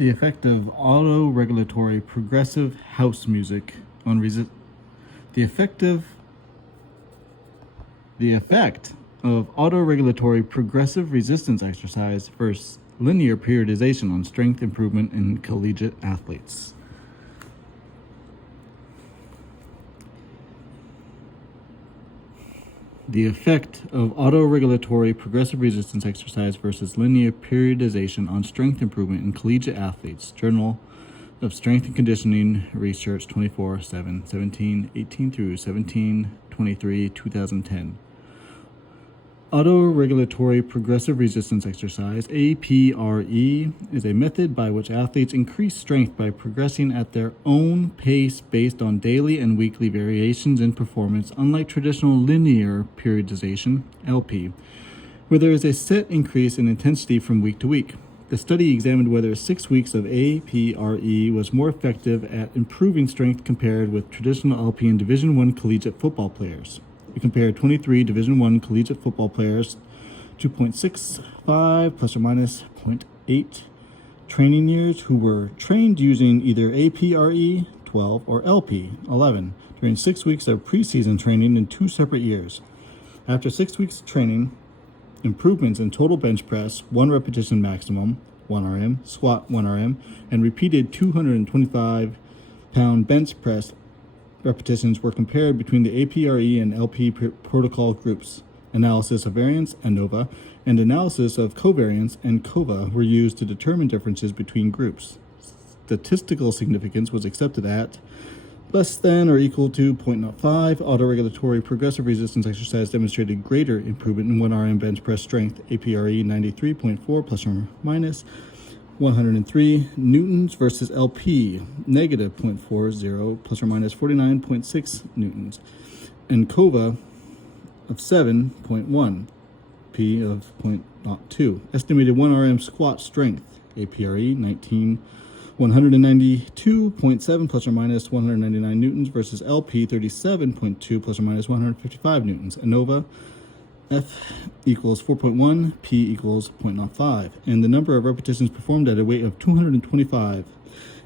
The effect of auto-regulatory progressive house music on the effect of auto-regulatory progressive resistance exercise versus linear periodization on strength improvement in collegiate athletes. The effect of auto-regulatory progressive resistance exercise versus linear periodization on strength improvement in collegiate athletes. Journal of Strength and Conditioning Research 24/7, 1718 through 1723, 2010. Auto-regulatory progressive resistance exercise, APRE, is a method by which athletes increase strength by progressing at their own pace based on daily and weekly variations in performance, unlike traditional linear periodization, LP, where there is a set increase in intensity from week to week. The study examined whether 6 weeks of APRE was more effective at improving strength compared with traditional LP in Division I collegiate football players. We compared 23 Division I collegiate football players, 2.65 plus or minus 0.8 training years, who were trained using either APRE 12 or LP 11 during 6 weeks of preseason training in 2 separate years. After 6 weeks of training, improvements in total bench press, 1 repetition maximum, 1 RM, squat 1 RM, and repeated 225-pound bench press repetitions were compared between the APRE and LP protocol groups. Analysis of variance, ANOVA, and analysis of covariance, and COVA, were used to determine differences between groups. Statistical significance was accepted at less than or equal to 0.05. Autoregulatory progressive resistance exercise demonstrated greater improvement in 1 RM bench press strength, APRE 93.4 plus or minus 103 newtons versus LP negative 0.40 plus or minus 49.6 newtons, and COVA of 7.1, P of 0.02. Estimated 1 RM squat strength, APRE 192.7 plus or minus 199 newtons versus LP 37.2 plus or minus 155 newtons. ANOVA F equals 4.1, P equals 0.05, and the number of repetitions performed at a weight of 225.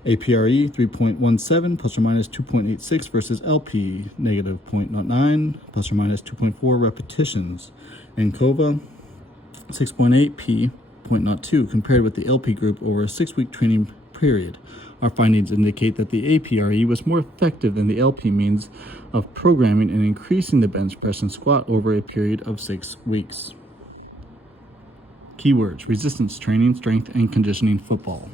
APRE 3.17 plus or minus 2.86 versus LP negative 0.09 plus or minus 2.4 repetitions, and COVA 6.8, P 0.02 compared with the LP group over a 6-week training period. Our findings indicate that the APRE was more effective than the LP means of programming and increasing the bench press and squat over a period of 6 weeks. Keywords: resistance training, strength and conditioning football.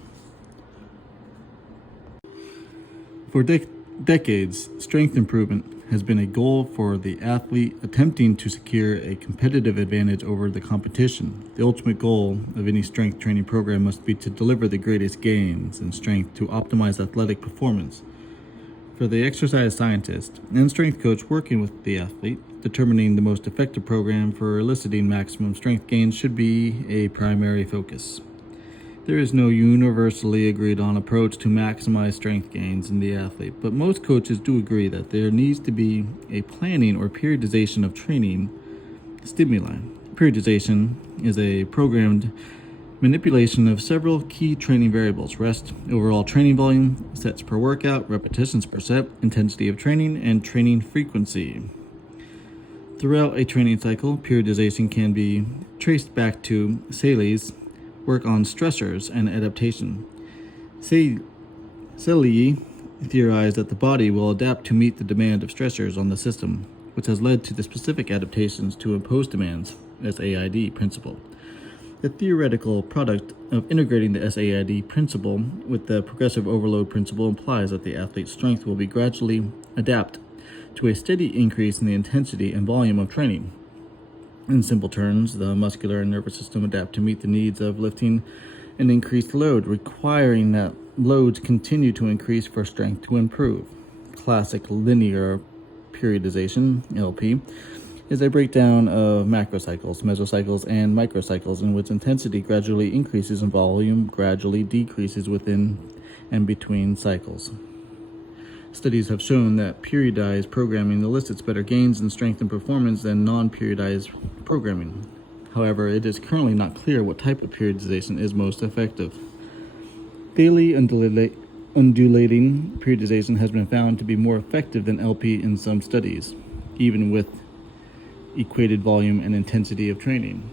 For decades, strength improvement has been a goal for the athlete attempting to secure a competitive advantage over the competition. The ultimate goal of any strength training program must be to deliver the greatest gains in strength to optimize athletic performance. For the exercise scientist and strength coach working with the athlete, determining the most effective program for eliciting maximum strength gains should be a primary focus. There is no universally agreed on approach to maximize strength gains in the athlete, but most coaches do agree that there needs to be a planning or periodization of training stimuli. Periodization is a programmed manipulation of several key training variables: rest, overall training volume, sets per workout, repetitions per set, intensity of training, and training frequency. Throughout a training cycle, periodization can be traced back to Saley's work on stressors and adaptation. Saley theorized that the body will adapt to meet the demand of stressors on the system, which has led to the specific adaptations to impose demands, SAID principle. The theoretical product of integrating the SAID principle with the progressive overload principle implies that the athlete's strength will be gradually adapt to a steady increase in the intensity and volume of training. In simple terms, the muscular and nervous system adapt to meet the needs of lifting an increased load, requiring that loads continue to increase for strength to improve. Classic linear periodization, LP, is a breakdown of macrocycles, mesocycles, and microcycles in which intensity gradually increases and volume gradually decreases within and between cycles. Studies have shown that periodized programming elicits better gains in strength and performance than non-periodized programming. However, it is currently not clear what type of periodization is most effective. Daily undulating periodization has been found to be more effective than LP in some studies, even with equated volume and intensity of training.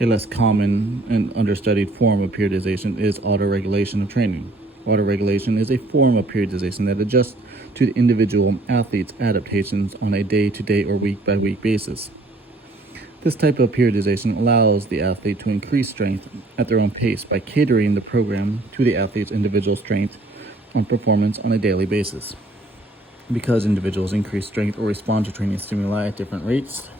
A less common and understudied form of periodization is autoregulation of training. Autoregulation is a form of periodization that adjusts to the individual athlete's adaptations on a day-to-day or week-by-week basis. This type of periodization allows the athlete to increase strength at their own pace by catering the program to the athlete's individual strength and performance on a daily basis. Because individuals increase strength or respond to training stimuli at different rates,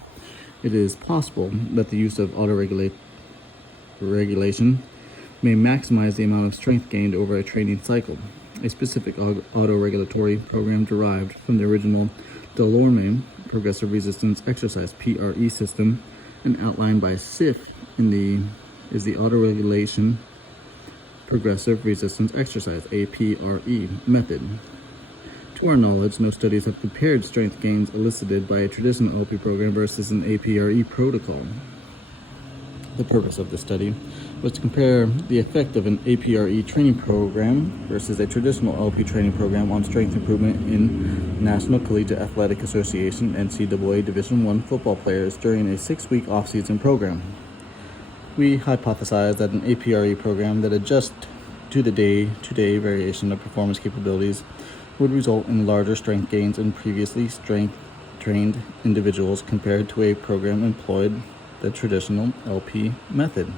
it is possible that the use of autoregulation may maximize the amount of strength gained over a training cycle. A specific autoregulatory program derived from the original Delorme progressive resistance exercise (PRE) system and outlined by SIF is the autoregulation progressive resistance exercise (APRE) method. To our knowledge, no studies have compared strength gains elicited by a traditional LP program versus an APRE protocol. The purpose of this study was to compare the effect of an APRE training program versus a traditional LP training program on strength improvement in National Collegiate Athletic Association NCAA Division I football players during a 6-week off-season program. We hypothesized that an APRE program that adjusts to the day-to-day variation of performance capabilities would result in larger strength gains in previously strength-trained individuals compared to a program employed the traditional LP method.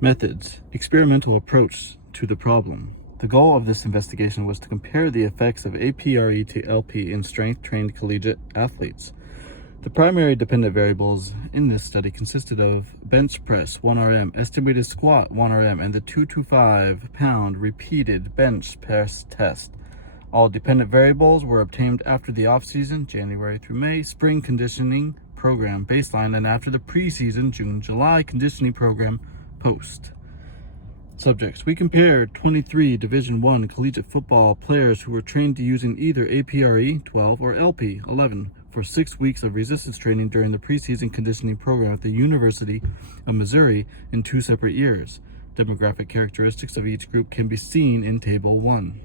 Methods: experimental approach to the problem. The goal of this investigation was to compare the effects of APRE to LP in strength-trained collegiate athletes. The primary dependent variables in this study consisted of bench press 1 RM, estimated squat 1 RM, and the 225-pound repeated bench press test. All dependent variables were obtained after the off-season, January through May, spring conditioning program baseline, and after the preseason, June-July conditioning program post. Subjects: we compared 23 Division I collegiate football players who were trained using either APRE 12 or LP 11 for 6 weeks of resistance training during the preseason conditioning program at the University of Missouri in 2 separate years. Demographic characteristics of each group can be seen in Table 1.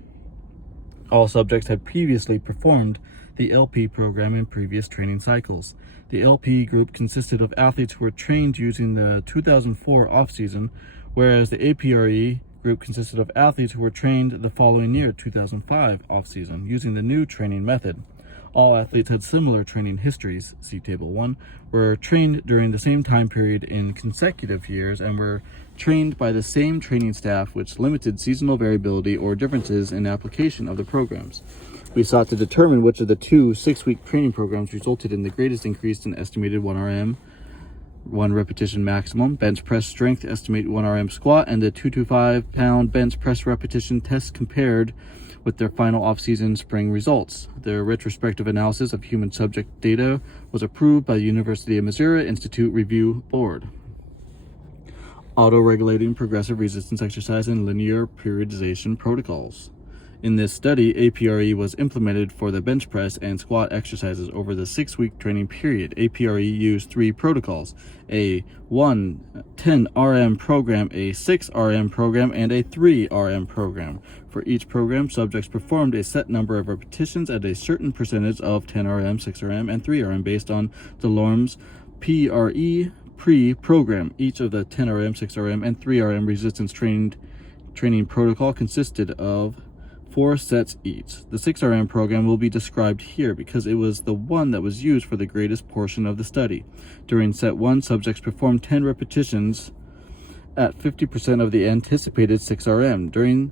All subjects had previously performed the LP program in previous training cycles. The LP group consisted of athletes who were trained using the 2004 off-season, whereas the APRE group consisted of athletes who were trained the following year, 2005 off-season, using the new training method. All athletes had similar training histories, see Table 1, were trained during the same time period in consecutive years, and were trained by the same training staff, which limited seasonal variability or differences in application of the programs. We sought to determine which of the 2 6-week training programs resulted in the greatest increase in estimated 1 RM, 1 repetition maximum, bench press strength, estimate 1 RM squat, and the 225-pound bench press repetition test compared with their final off-season spring results. Their retrospective analysis of human subject data was approved by the University of Missouri Institute Review Board. Auto-regulating progressive resistance exercise and linear periodization protocols. In this study, APRE was implemented for the bench press and squat exercises over the 6-week training period. APRE used 3 protocols: a 10 RM program, a 6 RM program, and a 3 RM program. For each program, subjects performed a set number of repetitions at a certain percentage of 10 RM, 6 RM, and 3 RM based on Delorme's PRE program. Each of the 10 RM, 6 RM, and 3 RM resistance training protocol consisted of 4 sets each. The 6 RM program will be described here because it was the one that was used for the greatest portion of the study. During set 1, subjects performed 10 repetitions at 50% of the anticipated 6 RM. During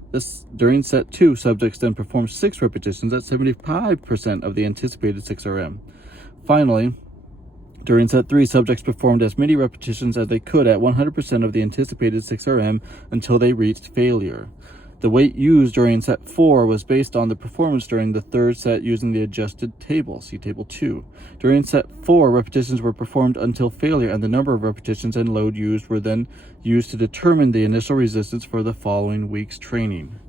set 2, subjects then performed 6 repetitions at 75% of the anticipated 6 RM. Finally, during set 3, subjects performed as many repetitions as they could at 100% of the anticipated 6 RM until they reached failure. The weight used during set 4 was based on the performance during the 3rd set using the adjusted table, see Table 2. During set 4, repetitions were performed until failure, and the number of repetitions and load used were then used to determine the initial resistance for the following week's training.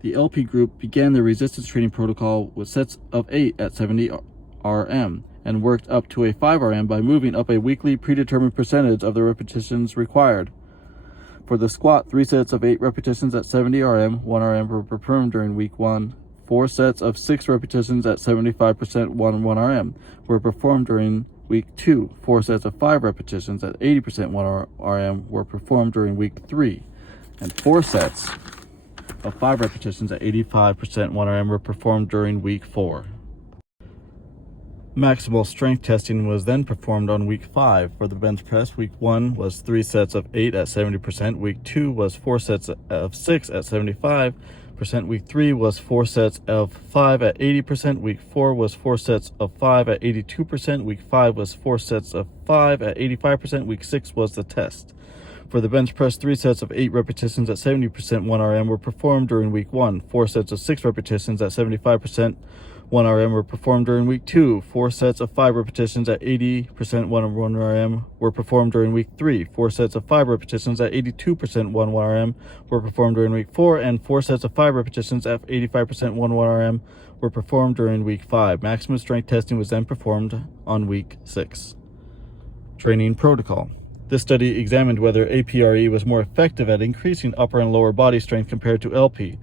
The LP group began the resistance training protocol with sets of 8 at 70 RM, and worked up to a 5 RM by moving up a weekly predetermined percentage of the repetitions required. For the squat, 3 sets of 8 repetitions at 70 RM, 1 RM were performed during week 1. 4 sets of 6 repetitions at 75%, 1 RM were performed during week 2. 4 sets of 5 repetitions at 80%, 1 RM were performed during week 3. And 4 sets of 5 repetitions at 85%, 1 RM were performed during week 4. Maximal strength testing was then performed on week 5. For the bench press, week 1 was 3 sets of 8 at 70%, week 2 was 4 sets of 6 at 75%, week 3 was 4 sets of 5 at 80%, week 4 was 4 sets of 5 at 82%, week 5 was 4 sets of 5 at 85%, week 6 was the test. For the bench press, 3 sets of 8 repetitions at 70%, 1 RM were performed during week 1. 4 sets of 6 repetitions at 75%, 1 RM were performed during week 2. 4 sets of 5 repetitions at 80%, 1 RM were performed during week 3. 4 sets of 5 repetitions at 82%, 1 RM were performed during week 4. And 4 sets of 5 repetitions at 85%, 1 RM were performed during week 5. Maximum strength testing was then performed on week 6. Training protocol. This study examined whether APRE was more effective at increasing upper and lower body strength compared to LP.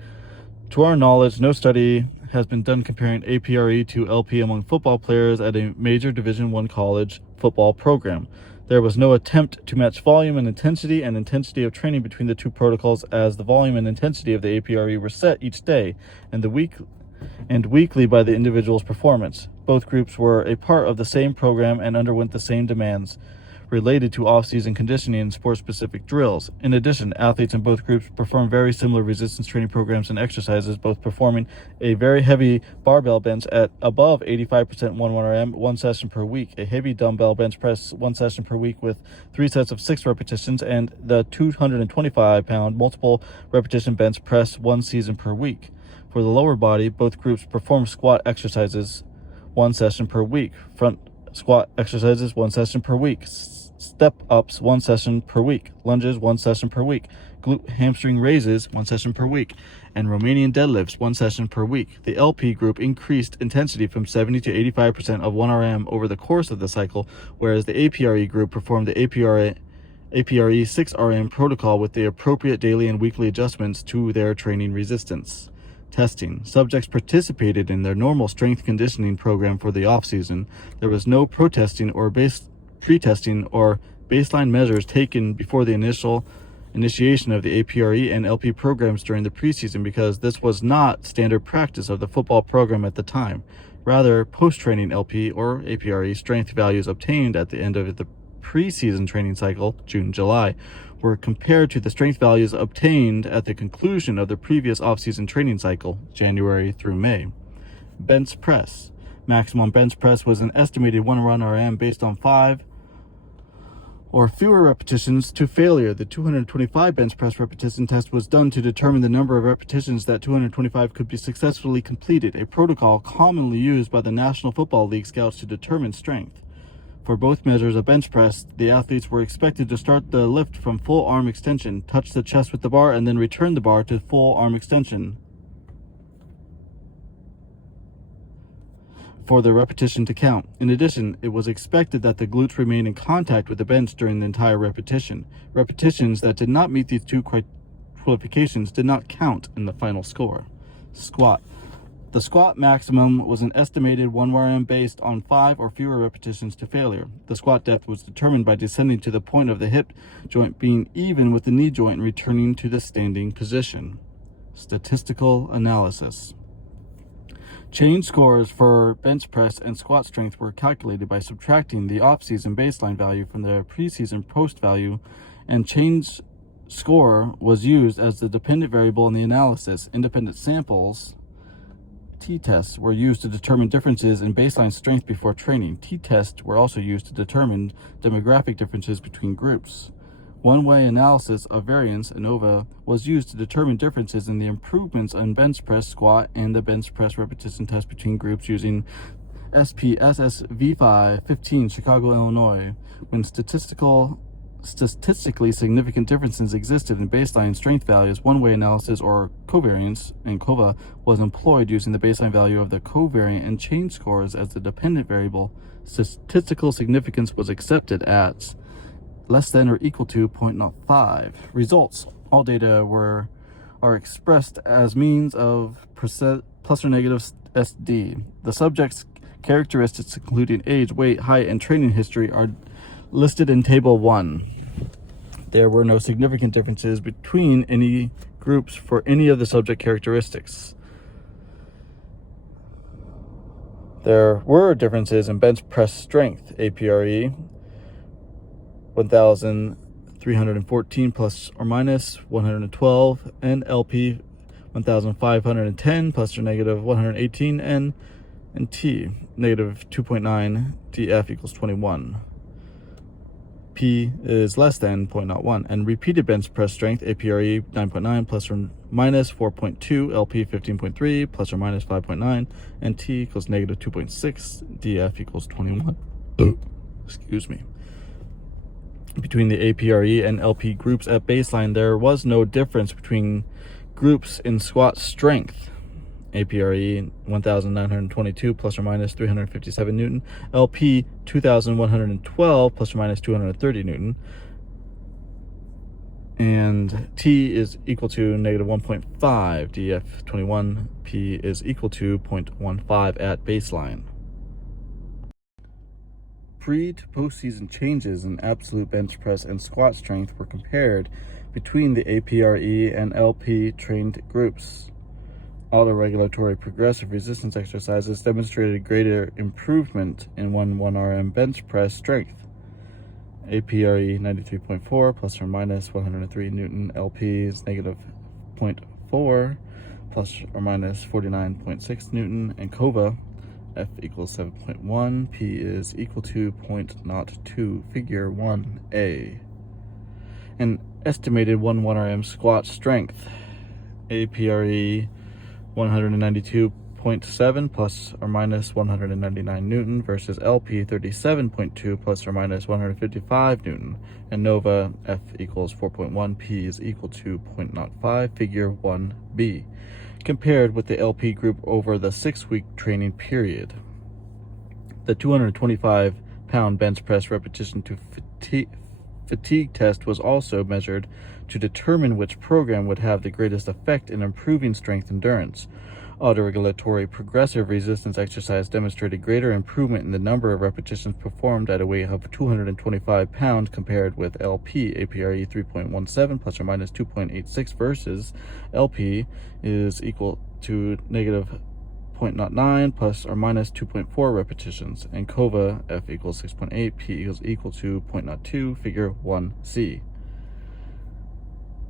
To our knowledge, no study has been done comparing APRE to LP among football players at a major Division I college football program. There was no attempt to match volume and intensity of training between the two protocols, as the volume and intensity of the APRE were set each day and weekly by the individual's performance. Both groups were a part of the same program and underwent the same demands related to off-season conditioning and sport-specific drills. In addition, athletes in both groups performed very similar resistance training programs and exercises, both performing a very heavy barbell bench at above 85% 1 RM 1 session per week, a heavy dumbbell bench press 1 session per week with 3 sets of 6 repetitions, and the 225-pound multiple repetition bench press 1 season per week. For the lower body, both groups performed squat exercises 1 session per week, front squat exercises 1 session per week, step-ups 1 session per week, lunges 1 session per week, glute hamstring raises 1 session per week, and Romanian deadlifts 1 session per week. The LP group increased intensity from 70 to 85% of 1 RM over the course of the cycle, whereas the APRE group performed the APRE 6 RM protocol with the appropriate daily and weekly adjustments to their training resistance. Testing. Subjects participated in their normal strength conditioning program for the off-season. There was no pre-testing or baseline measures taken before the initiation of the APRE and LP programs during the preseason, because this was not standard practice of the football program at the time. Rather, post-training LP or APRE strength values obtained at the end of the preseason training cycle, June-July, were compared to the strength values obtained at the conclusion of the previous off-season training cycle, January through May. Bench press. Maximum bench press was an estimated 1 RM based on 5 or fewer repetitions to failure. The 225 bench press repetition test was done to determine the number of repetitions that 225 could be successfully completed, a protocol commonly used by the National Football League scouts to determine strength. For both measures of bench press, the athletes were expected to start the lift from full arm extension, touch the chest with the bar, and then return the bar to full arm extension for the repetition to count. In addition, it was expected that the glutes remain in contact with the bench during the entire repetition. Repetitions that did not meet these two qualifications did not count in the final score. Squat. The squat maximum was an estimated 1 RM based on 5 or fewer repetitions to failure. The squat depth was determined by descending to the point of the hip joint being even with the knee joint and returning to the standing position. Statistical analysis. Change scores for bench press and squat strength were calculated by subtracting the off-season baseline value from the preseason post value, and change score was used as the dependent variable in the analysis. Independent samples, t-tests, were used to determine differences in baseline strength before training. T-tests were also used to determine demographic differences between groups. One-way analysis of variance, ANOVA, was used to determine differences in the improvements in bench press, squat, and the bench press repetition test between groups using SPSS V5-15, Chicago, Illinois. When statistically significant differences existed in baseline strength values, one-way analysis, or covariance, and COVA, was employed using the baseline value of the covariant and change scores as the dependent variable Statistical significance was accepted at less than or equal to 0.05. Results. All data are expressed as means of plus or negative SD. The subject's characteristics, including age, weight, height, and training history, are listed in Table 1. There were no significant differences between any groups for any of the subject characteristics. There were differences in bench press strength, APRE 1,314 plus or minus 112, and LP 1,510 plus or negative 118, and T negative 2.9, DF equals 21. P is less than 0.01, and repeated bench press strength, APRE 9.9 plus or minus 4.2, LP 15.3 plus or minus 5.9, and T equals negative 2.6, DF equals 21. Excuse me. Between the APRE and LP groups at baseline, there was no difference between groups in squat strength. APRE 1,922 plus or minus 357 Newton, LP 2,112 plus or minus 230 Newton, and T is equal to negative 1.5, DF 21, P is equal to 0.15 at baseline. Pre to postseason changes in absolute bench press and squat strength were compared between the APRE and LP trained groups. Autoregulatory progressive resistance exercises demonstrated greater improvement in 1RM bench press strength. APRE 93.4 plus or minus 103 Newton, LP is negative 0.4 plus or minus 49.6 Newton, and COVA F equals 7.1, P is equal to 0.02, figure 1A. An estimated 1RM squat strength, APRE 192.7 plus or minus 199 Newton versus LP 37.2 plus or minus 155 Newton, and NOVA F equals 4.1, P is equal to 0.05, figure 1B, compared with the LP group over the 6-week training period. The 225-pound bench press repetition to fatigue test was also measured to determine which program would have the greatest effect in improving strength endurance. Autoregulatory progressive resistance exercise demonstrated greater improvement in the number of repetitions performed at a weight of 225 pounds compared with LP, APRE 3.17 plus or minus 2.86 versus LP is equal to negative 0.09 plus or minus 2.4 repetitions, and COVA F equals 6.8, P is equal to 0.02, figure 1C.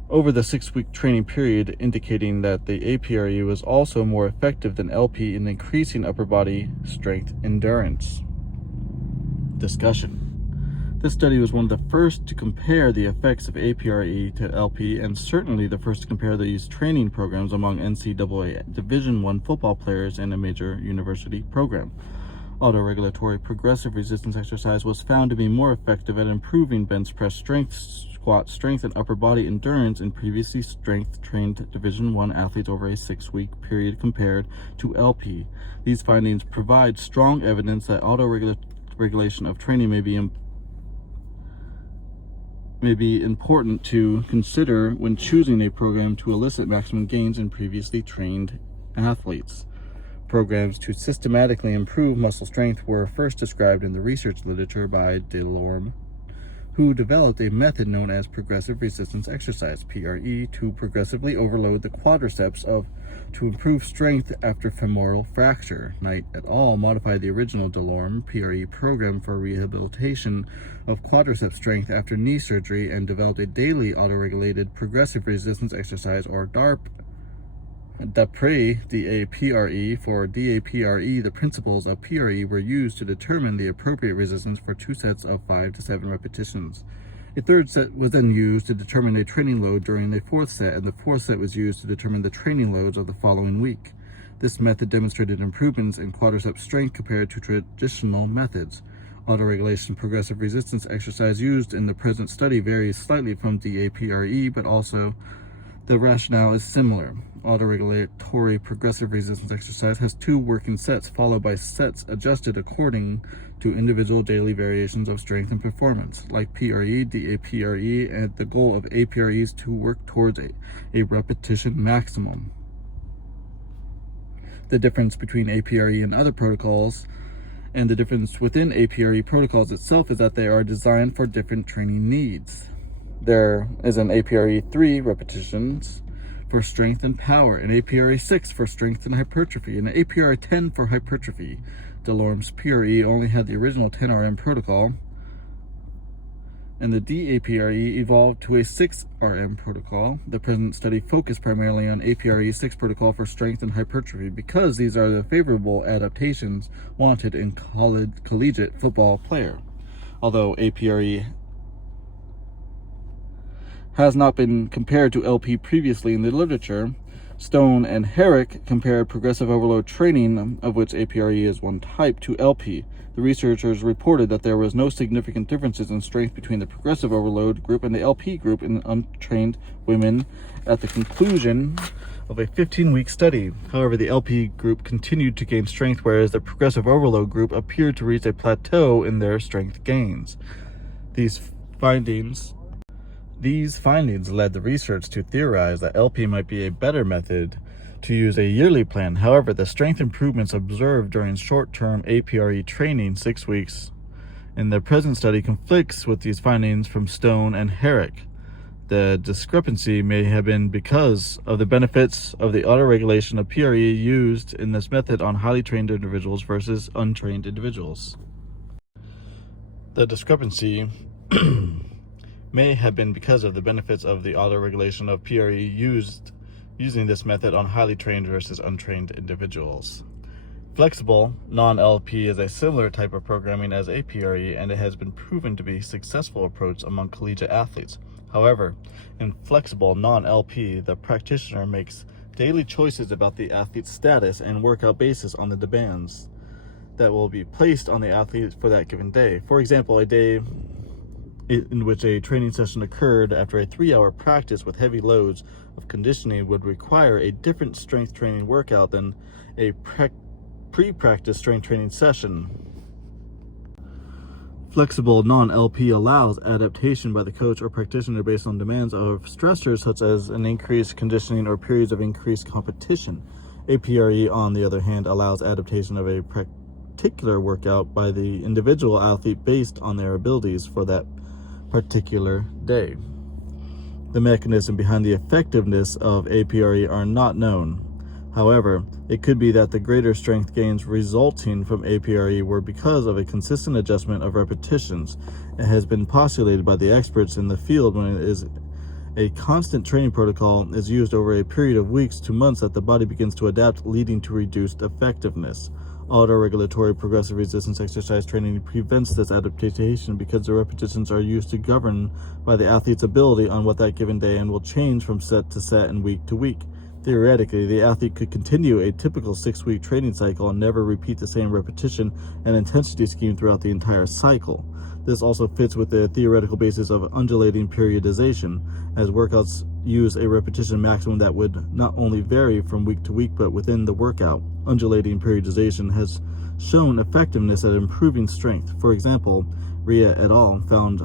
Over the 6-week training period, indicating that the APRE was also more effective than LP in increasing upper body strength endurance. Discussion. This study was one of the first to compare the effects of APRE to LP, and certainly the first to compare these training programs among NCAA Division I football players in a major university program. Autoregulatory progressive resistance exercise was found to be more effective at improving bench press strength, squat strength, and upper body endurance in previously strength-trained Division I athletes over a 6-week period compared to LP. These findings provide strong evidence that autoregulation of training may be important to consider when choosing a program to elicit maximum gains in previously trained athletes. Programs to systematically improve muscle strength were first described in the research literature by Delorme, who developed a method known as progressive resistance exercise, PRE, to progressively overload the quadriceps to improve strength after femoral fracture. Knight et al. Modified the original Delorme PRE program for rehabilitation of quadriceps strength after knee surgery and developed a daily autoregulated progressive resistance exercise, or DARP. DAPRE, D-A-P-R-E, for DAPRE, the principles of PRE were used to determine the appropriate resistance for 2 sets of 5 to 7 repetitions. A third set was then used to determine a training load during the 4th set, and the 4th set was used to determine the training loads of the following week. This method demonstrated improvements in quadriceps strength compared to traditional methods. Autoregulation progressive resistance exercise used in the present study varies slightly from DAPRE, but also the rationale is similar. autoregulatory progressive resistance exercise has 2 working sets, followed by sets adjusted according to individual daily variations of strength and performance, like PRE, DAPRE, and the goal of APRE is to work towards a repetition maximum. The difference between APRE and other protocols, and the difference within APRE protocols itself, is that they are designed for different training needs. There is an APRE 3 repetitions for strength and power, an APRE 6 for strength and hypertrophy, and an APRE 10 for hypertrophy. Delorme's PRE only had the original 10 RM protocol, and the DAPRE evolved to a 6 RM protocol. The present study focused primarily on APRE 6 protocol for strength and hypertrophy because these are the favorable adaptations wanted in collegiate football player. Although APRE has not been compared to LP previously in the literature, Stone and Herrick compared progressive overload training, of which APRE is one type, to LP. The researchers reported that there was no significant differences in strength between the progressive overload group and the LP group in untrained women at the conclusion of a 15-week study. However, the LP group continued to gain strength, whereas the progressive overload group appeared to reach a plateau in their strength gains. These findings led the research to theorize that LP might be a better method to use a yearly plan. However, the strength improvements observed during short-term APRE training, 6 weeks, in the present study conflicts with these findings from Stone and Herrick. The discrepancy may have been because of the benefits of the autoregulation of PRE used in this method on highly trained individuals versus untrained individuals. The discrepancy may have been because of the benefits of the autoregulation of PRE using this method on highly trained versus untrained individuals. Flexible non-LP is a similar type of programming as APRE, and it has been proven to be a successful approach among collegiate athletes. However, in flexible non-LP, the practitioner makes daily choices about the athlete's status and workout basis on the demands that will be placed on the athlete for that given day. For example, a day in which a training session occurred after a 3-hour practice with heavy loads of conditioning would require a different strength training workout than a pre-practice strength training session. Flexible non-LP allows adaptation by the coach or practitioner based on demands of stressors such as an increased conditioning or periods of increased competition. APRE, on the other hand, allows adaptation of a particular workout by the individual athlete based on their abilities for that particular day. The mechanism behind the effectiveness of APRE are not known. However, it could be that the greater strength gains resulting from APRE were because of a consistent adjustment of repetitions. It has been postulated by the experts in the field when it is a constant training protocol is used over a period of weeks to months that the body begins to adapt, leading to reduced effectiveness. Autoregulatory progressive resistance exercise training prevents this adaptation because the repetitions are used to govern by the athlete's ability on what that given day and will change from set to set and week to week. Theoretically, the athlete could continue a typical 6-week training cycle and never repeat the same repetition and intensity scheme throughout the entire cycle. This also fits with the theoretical basis of undulating periodization, as workouts use a repetition maximum that would not only vary from week to week but within the workout. Undulating periodization has shown effectiveness at improving strength. For example, Ria et al. Found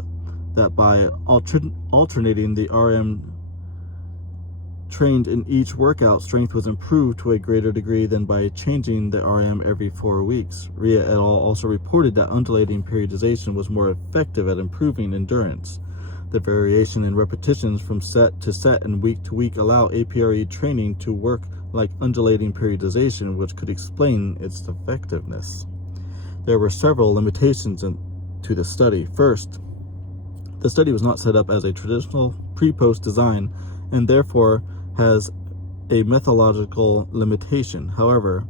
that by alternating the RM trained in each workout, strength was improved to a greater degree than by changing the RM every 4 weeks. Ria et al. Also reported that undulating periodization was more effective at improving endurance. The variation in repetitions from set to set and week to week allow APRE training to work like undulating periodization, which could explain its effectiveness. There were several limitations to the study. First, the study was not set up as a traditional pre-post design and therefore has a methodological limitation. However,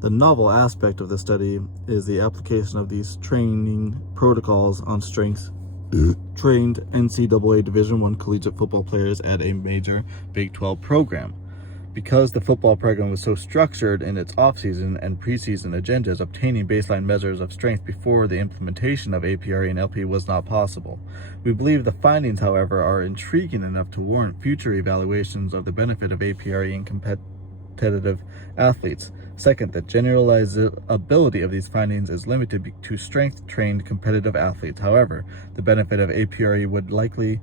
the novel aspect of the study is the application of these training protocols on strength-trained NCAA Division I collegiate football players at a major Big 12 program. Because the football program was so structured in its off-season and preseason agendas, obtaining baseline measures of strength before the implementation of APRE and LP was not possible. We believe the findings, however, are intriguing enough to warrant future evaluations of the benefit of APRE in competitive athletes. Second, the generalizability of these findings is limited to strength-trained competitive athletes. However, the benefit of APRE would likely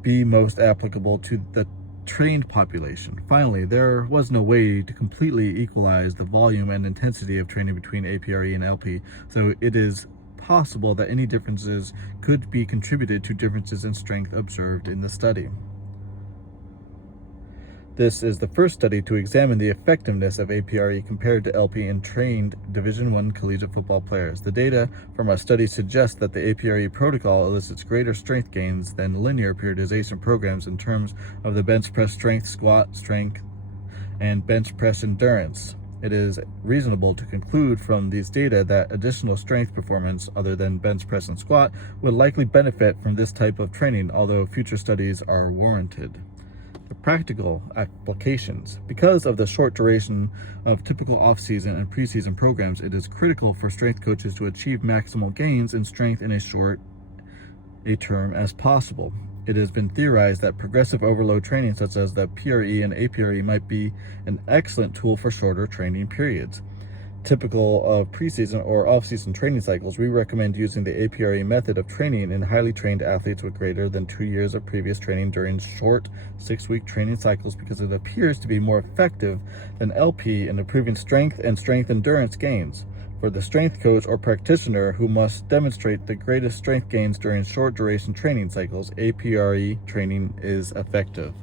be most applicable to the trained population. Finally, there was no way to completely equalize the volume and intensity of training between APRE and LP, so it is possible that any differences could be contributed to differences in strength observed in the study. This is the first study to examine the effectiveness of APRE compared to LP in trained Division I collegiate football players. The data from our study suggests that the APRE protocol elicits greater strength gains than linear periodization programs in terms of the bench press strength, squat strength, and bench press endurance. It is reasonable to conclude from these data that additional strength performance other than bench press and squat would likely benefit from this type of training, although future studies are warranted. The practical applications. Because of the short duration of typical off-season and preseason programs, it is critical for strength coaches to achieve maximal gains in strength in as short a term as possible. It has been theorized that progressive overload training such as the PRE and APRE might be an excellent tool for shorter training periods. Typical of preseason or off-season training cycles, we recommend using the APRE method of training in highly trained athletes with greater than 2 years of previous training during short 6-week training cycles because it appears to be more effective than LP in improving strength and strength endurance gains. For the strength coach or practitioner who must demonstrate the greatest strength gains during short duration training cycles, APRE training is effective.